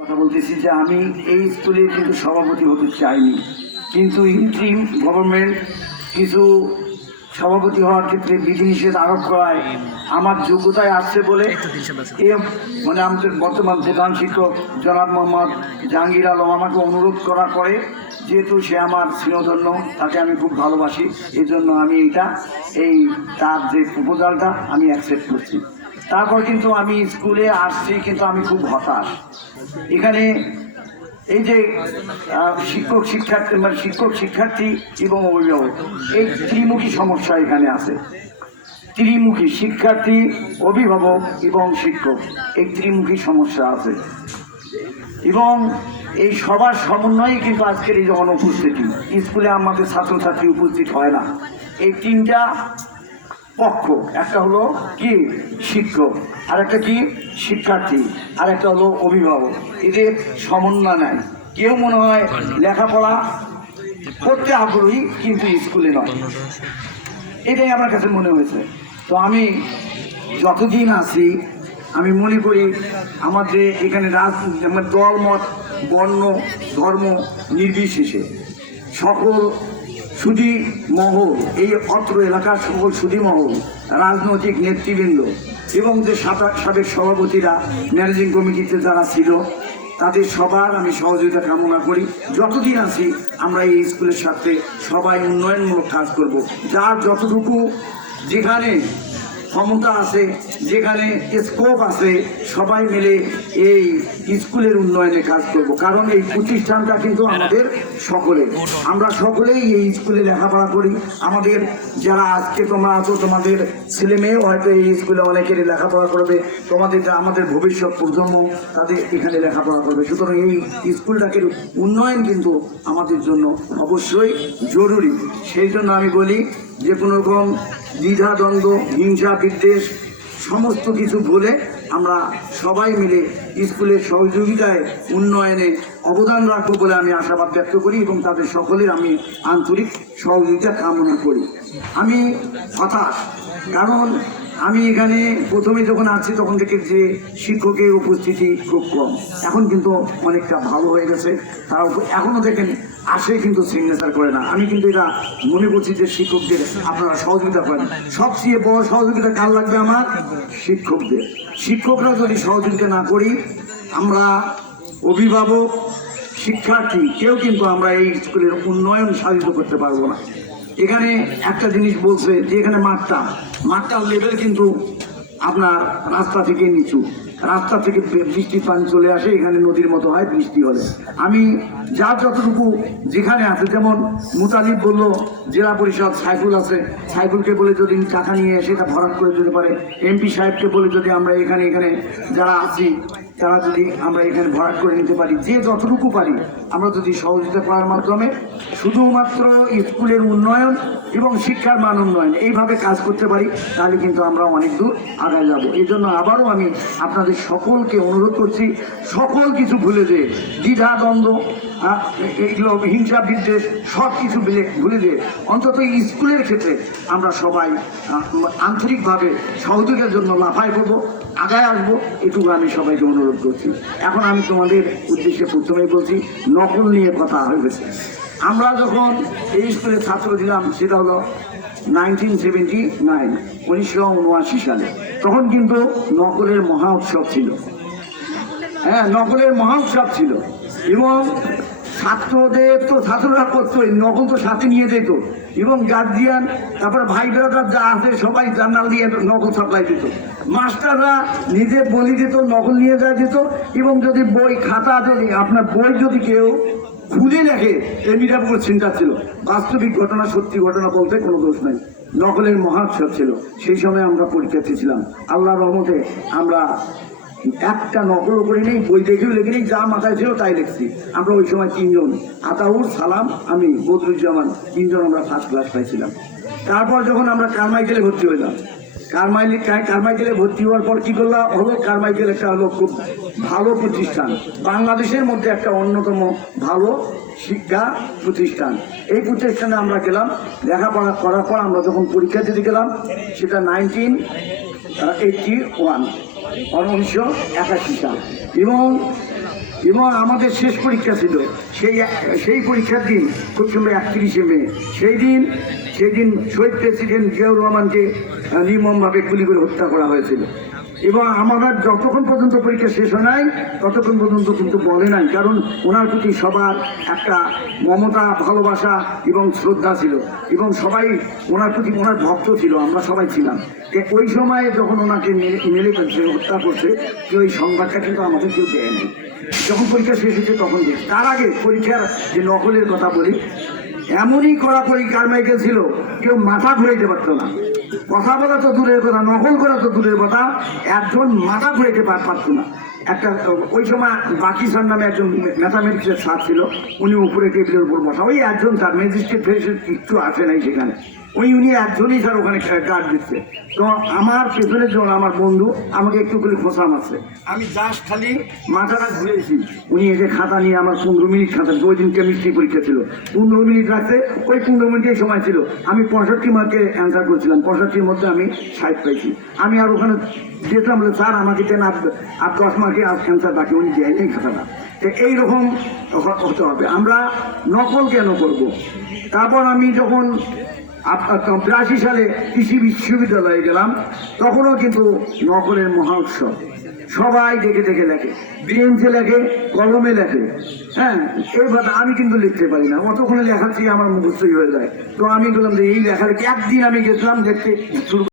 কথা বলতেছি যে আমি এই স্কুলে কিন্তু সভাপতি হতে চাইনি, কিন্তু ইন্টারিম গভর্নমেন্ট কিছু সভাপতি হওয়ার ক্ষেত্রে বিধিনিষেধ আরোপ করায় আমার যোগ্যতায় আসছে বলে মানে আমাদের বর্তমান প্রধান শিক্ষক জনাব মোহাম্মদ জাহাঙ্গীর আলম আমাকে অনুরোধ করার পরে, যেহেতু সে আমার স্নেহধন্য, তাকে আমি খুব ভালোবাসি, এই জন্য আমি তার যে প্রপোজালটা আমি অ্যাকসেপ্ট করছি। তারপর কিন্তু আমি স্কুলে আসছি, কিন্তু আমি খুব হতাশ। এখানে এই যে শিক্ষক শিক্ষার্থী এবং অভিভাবক, এই ত্রিমুখী সমস্যা এখানে আছে। ত্রিমুখী শিক্ষার্থী, অভিভাবক এবং শিক্ষক, এই ত্রিমুখী সমস্যা আছে এবং এই সবার সমন্বয়ে কিন্তু আজকের এই যে অনুপস্থিতি, স্কুলে আমাদের ছাত্রছাত্রী উপস্থিত হয় না। এই তিনটা পক্ষ, একটা হলো কি শিক্ষক, আর একটা কি শিক্ষার্থী, আর একটা হলো অভিভাবক, এদের সমন্বয় নাই। কেউ মনে হয় লেখাপড়া করতে আগ্রহী কিন্তু স্কুলে নয়, এটাই আমার কাছে মনে হয়েছে। তো আমি যতদিন আছি আমি মনে করি আমাদের এখানে দল মত বর্ণ ধর্ম নির্বিশেষে সকল সুধী মহল, এই অত্র এলাকার সকল সুধী মহল, রাজনৈতিক নেতৃবৃন্দ এবং যে সাবেক সভাপতিরা, ম্যানেজিং কমিটিতে যারা ছিল, তাদের সবার আমি সহযোগিতা কামনা করি। যতদিন আছি আমরা এই স্কুলের সাথে সবাই উন্নয়নমূলক কাজ করব। যার যতটুকু যেখানে ক্ষমতা আছে, যেখানে স্কোপ আছে, সবাই মিলে এই স্কুলের উন্নয়নে কাজ করব। কারণ এই প্রতিষ্ঠানটা কিন্তু আমাদের সকলে, আমরা সকলেই এই স্কুলে লেখাপড়া করি। আমাদের যারা আজকে তোমরা আছো, তোমাদের ছেলে মেয়েও হয়তো এই স্কুলে অনেকেরই লেখাপড়া করবে, আমাদের ভবিষ্যৎ প্রজন্ম তাদের এখানে লেখাপড়া করবে। সুতরাং এই স্কুলটাকে উন্নয়ন কিন্তু আমাদের জন্য অবশ্যই জরুরি। সেই জন্য আমি বলি যে কোনো রকম দ্বিধাদ্বন্দ্ব, হিংসা, বিদ্বেষ সমস্ত কিছু ভুলে আমরা সবাই মিলে স্কুলের সহযোগিতায় উন্নয়নে অবদান রাখবো বলে আমি আশাবাদ ব্যক্ত করি এবং তাদের সকলের আমি আন্তরিক সহযোগিতা কামনা করি। আমি হতাশ, কারণ আমি এখানে প্রথমে যখন আসছি তখন থেকে যে শিক্ষকের উপস্থিতি খুব কম, এখন কিন্তু অনেকটা ভালো হয়ে গেছে। তারা এখনও দেখেন আসে কিন্তু সিগনেচার করে না। আমি কিন্তু এটা মনে করছি যে শিক্ষকদের আপনারা সহযোগিতা করেন। সবচেয়ে বড় সহযোগিতা কার লাগবে? আমার শিক্ষকদের। শিক্ষকরা যদি সহযোগিতা না করি, আমরা অভিভাবক, শিক্ষার্থী কেউ কিন্তু আমরা এই স্কুলের উন্নয়ন সাধিত করতে পারবো না। এখানে একটা জিনিস বলছে যে এখানে মাঠটার লেভেল কিন্তু আপনার রাস্তা থেকে নিচু, রাস্তা থেকে বৃষ্টির পানি চলে আসে, এখানে নদীর মতো হয় বৃষ্টি হলে। আমি যার যতটুকু যেখানে আছে, যেমন মুতালিব বলল জেলা পরিষদ সাইফুল আছে, সাইফুলকে বলে যদি টাকা নিয়ে সেটা ভরাট করে দিতে পারে, এমপি সাহেবকে বলে যদি আমরা এখানে যারা আছি তারা যদি আমরা এখানে ভরাট করে নিতে পারি, যে যতটুকু পারি আমরা যদি সহযোগিতা করার মাধ্যমে শুধুমাত্র স্কুলের উন্নয়ন এবং শিক্ষার মান উন্নয়ন এইভাবে কাজ করতে পারি, তাহলে কিন্তু আমরা অনেক দূর আগায় যাব। এই জন্য আবারও আমি আপনাদের সকলকে অনুরোধ করছি, সকল কিছু ভুলে যে দ্বিধা দ্বন্দ্ব, এইগুলো হিংসা বিদ্বেষ সব কিছু ভুলে যে অন্তত স্কুলের ক্ষেত্রে আমরা সবাই আন্তরিকভাবে সহযোগিতার জন্য লাফাই পড়বো, আগায় আসবো, এটুকু আমি সবাইকে অনুরোধ করছি। এখন আমি তোমাদের উদ্দেশ্যে প্রথমেই বলছি, নকল নিয়ে কথা হয়ে গেছে। আমরা যখন এই স্কুলে ছাত্র ছিলাম সেটা হলো 1979 সালে, তখন কিন্তু নকলের মহা উৎসব ছিল। হ্যাঁ, নকলের মহা উৎসব ছিল এবং ছাত্রদের তো ছাত্ররা করতোই, নকল তো সাথে নিয়ে যেত এবং গার্জিয়ান, তারপরে ভাই ব্রাদার যা আছে সবাই জার্নাল দিয়ে নকল সাপ্লাই দিত। মাস্টাররা নিজে বলি দিত, নকল নিয়ে যায় দিত। এবং যদি বই খাতা, যদি আপনার বই যদি কেউ খুলে দেখে, এমনিটা পুরো চিন্তা ছিল। বাস্তবিক ঘটনা, সত্যি ঘটনা বলতে কোনো দোষ নাই। নকলের মহোৎসব ছিল, সেই সময় আমরা পরীক্ষার্থী ছিলাম। আল্লাহর রহমতে আমরা একটা নকলও করি নেই, বই দেখেও লেখি নেই, যা মাথায় ছিল তাই লিখছি। আমরা ওই সময় তিনজন, আতাউর, সালাম, আমি, বদরুজ্জামান, তিনজন আমরা ফার্স্ট ক্লাস পাইছিলাম। তারপর যখন আমরা কারমাইকেলে ভর্তি হইলাম, কারমাইকেলে ভর্তি হওয়ার পর কি করলাম হলো, কারমাইকেল একটা হলো খুব ভালো প্রতিষ্ঠান, বাংলাদেশের মধ্যে একটা অন্যতম ভালো শিক্ষা প্রতিষ্ঠান। এই প্রতিষ্ঠানে আমরা গেলাম, লেখাপড়া করার পর আমরা যখন পরীক্ষা দিতে গেলাম, সেটা 1981 সাল এবং এবং আমাদের শেষ পরীক্ষা ছিল সেই পরীক্ষার দিন খুব সুন্দর 31শে মে। সেই দিন শহীদ প্রেসিডেন্ট জিয়াউর রহমানকে নির্মমভাবে গুলি করে হত্যা করা হয়েছিল। এবং আমাদের যতক্ষণ পর্যন্ত পরীক্ষা শেষ হয় নাই ততক্ষণ পর্যন্ত কিন্তু বলে নাই, কারণ ওনার প্রতি সবার একটা মমতা, ভালোবাসা এবং শ্রদ্ধা ছিল এবং সবাই ওনার প্রতি ওনার ভক্ত ছিল, আমরা সবাই ছিলাম। ওই সময়ে যখন ওনাকে মেলে ফেলছে, হত্যা করছে, ওই সংবাদটা কিন্তু আমাদের কেউ দেয়নি। যখন পরীক্ষা শেষ হয়েছে তখন দেখি। তার আগে পরীক্ষার যে নকলের কথা বলি, এমনই কড়াকড়ি কারমাইকেল ছিল, কেউ মাথা ঘুরাইতে পারতো না। কথা বলা তো দূরের কথা, নকল করা তো দূরের কথা, একজন মাথা ঘুরাইতে পারতো না। একটা ওই সময় বাকি স্যার নামে একজন ম্যাথামেটিক্সের স্যার ছিল, উনি উপরে টেবিলের উপর বসা, ওই একজন স্যার, ম্যাজিস্ট্রেট ফেসে কিচ্ছু আসে নাই সেখানে, উনি একজনই স্যার ওখানে গার্ড দিচ্ছে। তো আমার পেছনের জন্য আমার বন্ধু আমাকে একটু করে খোঁচা মারছে, আমি জাস্ট খালি মাথাটা ঘুরেছি, উনি এসে খাতা নিয়ে আমার 15 মিনিট খাতা, ওই দিন কেমিস্ট্রি পরীক্ষা ছিল, 15 মিনিট রাখতে, ওই 15 মিনিটের সময় ছিল, আমি 65 মার্কে অ্যান্সার করেছিলাম, 65-র মধ্যে আমি 60 পাইছি। আমি আর ওখানে যেতাম বলে, স্যার আমাকে দেন আর 10 মার্কে আর অ্যান্সার বাকি, উনি দেয় এই খাতাটা। তো এইরকম হতে হবে, আমরা নকল কেন করব? তারপর আমি যখন 82 সালে কৃষি বিশ্ববিদ্যালয়ে গেলাম, তখনও কিন্তু নকলের মহা উৎসব, সবাই দেখে দেখে লেখে, বেঞ্চে লেখে, কলমে লেখে। হ্যাঁ, এইবার আমি কিন্তু লিখতে পারি না, অতক্ষণে লেখাচ্ছি আমার মুখস্থই হয়ে যায়। তো আমি বললাম যে এই লেখার একদিন আমি গেছিলাম দেখতে শুরু